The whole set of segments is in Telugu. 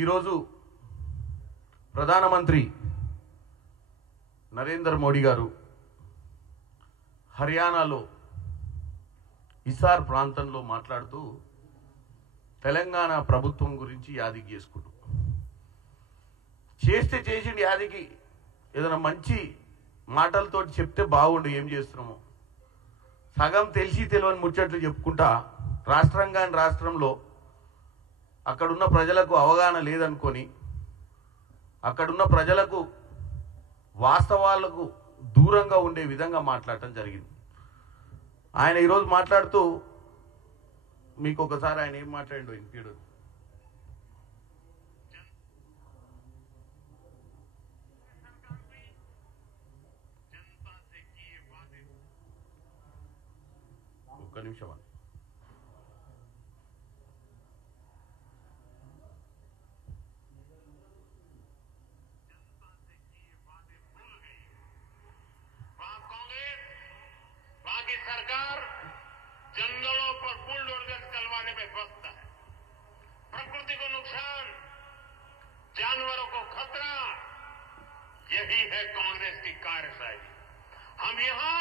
ఈరోజు ప్రధానమంత్రి నరేంద్ర మోడీ గారు హర్యానాలో హిసార్ ప్రాంతంలో మాట్లాడుతూ తెలంగాణ ప్రభుత్వం గురించి యాదికి చేసుకుంటూ చేస్తే చేసిండి యాదికి ఏదైనా మంచి మాటలతో చెప్తే బాగుండు. ఏం చేస్తున్నామో సగం తెలిసి తెలియని ముచ్చట్లు చెప్పుకుంటా రాష్ట్రంలో అక్కడున్న ప్రజలకు అవగాహన లేదనుకొని అక్కడున్న ప్రజలకు వాస్తవాలకు దూరంగా ఉండే విధంగా మాట్లాడటం జరిగింది. ఆయన ఈరోజు మాట్లాడుతూ మీకు ఒకసారి ఆయన ఏం మాట్లాడిండో వినిపించడు. ఒక్క నిమిషం అని सरकार जंगलों पर बुलडोजर चलवाने में व्यस्त है। प्रकृति को नुकसान, जानवरों को खतरा, यही है कांग्रेस की कार्यशैली। हम यहाँ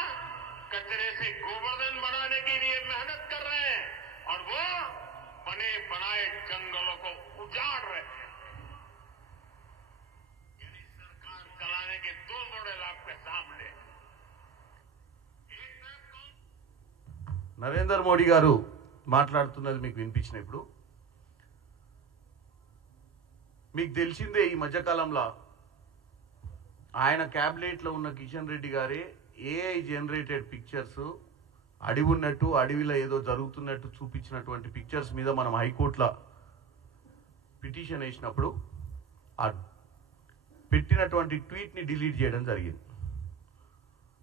कचरे से गोवर्धन बनाने के लिए मेहनत कर रहे हैं और वो बने बनाए जंगलों को उजाड़ रहे हैं। यानी सरकार चलाने के दो मॉडल आपके सामने। నరేంద్ర మోడీ గారు మాట్లాడుతున్నది మీకు వినిపించినప్పుడు మీకు తెలిసిందే ఈ మధ్యకాలంలో ఆయన క్యాబినెట్లో ఉన్న కిషన్ రెడ్డి గారే ఏఐ జనరేటెడ్ పిక్చర్స్ అడవి ఉన్నట్టు అడవిలో ఏదో జరుగుతున్నట్టు చూపించినటువంటి పిక్చర్స్ మీద మనం హైకోర్టులో పిటిషన్ వేసినప్పుడు ఆ పెట్టినటువంటి ట్వీట్ని డిలీట్ చేయడం జరిగింది.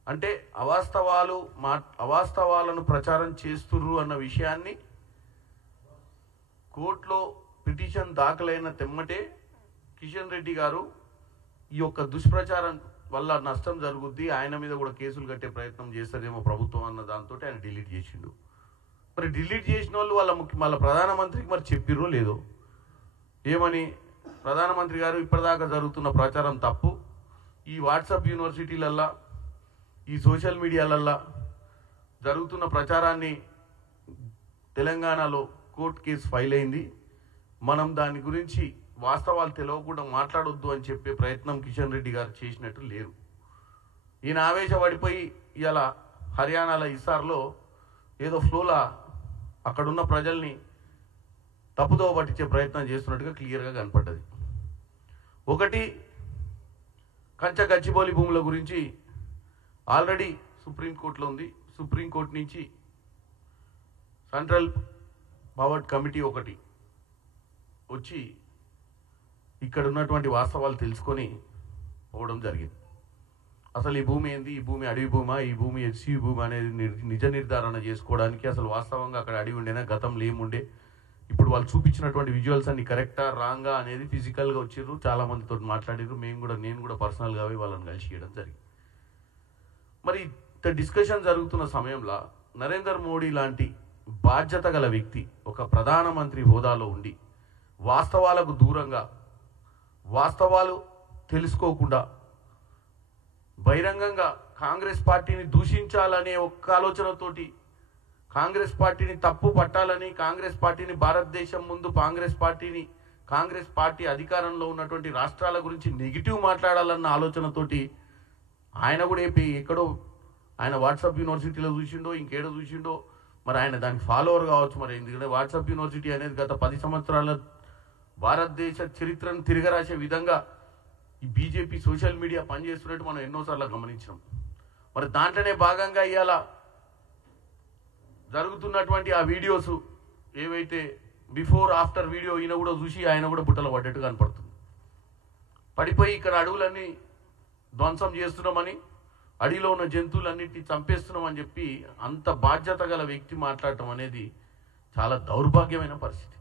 అంటే అవాస్తవాలను ప్రచారం చేస్తుర్రు అన్న విషయాన్ని కోర్టులో పిటిషన్ దాఖలైన తెమ్మటే కిషన్ రెడ్డి గారు ఈ యొక్క దుష్ప్రచారం వల్ల నష్టం జరుగుద్ది, ఆయన మీద కూడా కేసులు కట్టే ప్రయత్నం చేస్తారేమో ప్రభుత్వం అన్న దాంతో ఆయన డిలీట్ చేసిండు. మరి డిలీట్ చేసిన వాళ్ళు వాళ్ళ ప్రధానమంత్రికి మరి చెప్పిర్రో లేదో ఏమని, ప్రధానమంత్రి గారు ఇప్పటిదాకా జరుగుతున్న ప్రచారం తప్పు, ఈ వాట్సాప్ యూనివర్సిటీలల్లా ఈ సోషల్ మీడియాలల్లా జరుగుతున్న ప్రచారాన్ని తెలంగాణలో కోర్టు కేసు ఫైల్ అయింది, మనం దాని గురించి వాస్తవాలు తెలియకుండా మాట్లాడొద్దు అని చెప్పే ప్రయత్నం కిషన్ రెడ్డి గారు చేసినట్టు లేరు. ఈయన ఆవేశపడిపోయి ఇలా హర్యానాలో హిసార్లో ఏదో ఫ్లోలా అక్కడున్న ప్రజల్ని తప్పుదోవ పట్టించే ప్రయత్నం చేస్తున్నట్టుగా క్లియర్గా కనపడ్డది. ఒకటి, గచ్చిబౌలి భూముల గురించి ఆల్రెడీ సుప్రీంకోర్టులో ఉంది. సుప్రీంకోర్టు నుంచి సెంట్రల్ పవర్ కమిటీ ఒకటి వచ్చి ఇక్కడ ఉన్నటువంటి వాస్తవాలు తెలుసుకొని పోవడం జరిగింది. అసలు ఈ భూమి ఏంది, ఈ భూమి అడవి భూమా, ఈ భూమి ఎస్సీ భూమి అనేది నిజ నిర్ధారణ చేసుకోవడానికి అసలు వాస్తవంగా అక్కడ అడవి ఉండేనా, గతంలో ఏముండే, ఇప్పుడు వాళ్ళు చూపించినటువంటి విజువల్స్ అన్ని కరెక్టా రాంగా అనేది ఫిజికల్గా వచ్చిర్రు, చాలా మందితో మాట్లాడారు, నేను కూడా పర్సనల్గా వాళ్ళని కలిసి చేయడం జరిగింది. మరి ఇంత డిస్కషన్ జరుగుతున్న సమయంలో నరేంద్ర మోడీ లాంటి బాధ్యత గల వ్యక్తి ఒక ప్రధానమంత్రి హోదాలో ఉండి వాస్తవాలకు దూరంగా, వాస్తవాలు తెలుసుకోకుండా బహిరంగంగా కాంగ్రెస్ పార్టీని దూషించాలనే ఒక్క ఆలోచనతోటి కాంగ్రెస్ పార్టీని తప్పు పట్టాలని, కాంగ్రెస్ పార్టీని భారతదేశం ముందు కాంగ్రెస్ పార్టీ అధికారంలో ఉన్నటువంటి రాష్ట్రాల గురించి నెగిటివ్ మాట్లాడాలన్న ఆలోచనతోటి ఆయన కూడా ఎక్కడో ఆయన వాట్సాప్ యూనివర్సిటీలో చూసిండో ఇంకేడో చూసిండో, మరి ఆయన దానికి ఫాలోవర్ కావచ్చు. మరి ఎందుకంటే వాట్సాప్ యూనివర్సిటీ అనేది గత 10 సంవత్సరాల భారతదేశ చరిత్రను తిరగరాసే విధంగా ఈ బీజేపీ సోషల్ మీడియా పనిచేస్తున్నట్టు మనం ఎన్నోసార్లు గమనించాం. మరి దాంట్లోనే భాగంగా ఇవాళ జరుగుతున్నటువంటి ఆ వీడియోస్ ఏవైతే బిఫోర్ ఆఫ్టర్ వీడియో ఈయన కూడా చూసి ఆయన కూడా బుట్టలో పడ్డట్టు కనపడుతుంది. పడిపోయి ఇక్కడ అడవులన్నీ ధ్వంసం చేస్తున్నామని, అడవిలో ఉన్న జంతువులన్నింటినీ చంపేస్తున్నామని చెప్పి అంత బాధ్యత గల వ్యక్తి మాట్లాడటం అనేది చాలా దౌర్భాగ్యమైన పరిస్థితి.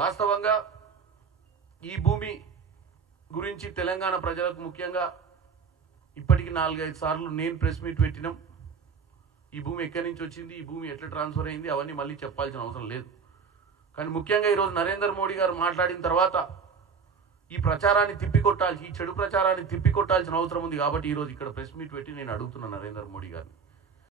వాస్తవంగా ఈ భూమి గురించి తెలంగాణ ప్రజలకు ముఖ్యంగా ఇప్పటికి 4-5 సార్లు నేను ప్రెస్ మీట్ పెట్టినాం. ఈ భూమి ఎక్కడి నుంచి వచ్చింది, ఈ భూమి ఎట్లా ట్రాన్స్ఫర్ అయింది అవన్నీ మళ్ళీ చెప్పాల్సిన అవసరం లేదు. కానీ ముఖ్యంగా ఈరోజు నరేంద్ర మోడీ గారు మాట్లాడిన తర్వాత ఈ ప్రచారాన్ని తిప్పికొట్టాల్సి, ఈ చెడు ప్రచారాన్ని తిప్పికొట్టాల్సిన అవసరం ఉంది. కాబట్టి ఈరోజు ఇక్కడ ప్రెస్ మీట్ పెట్టి నేను అడుగుతున్నా నరేంద్ర మోడీ గారిని,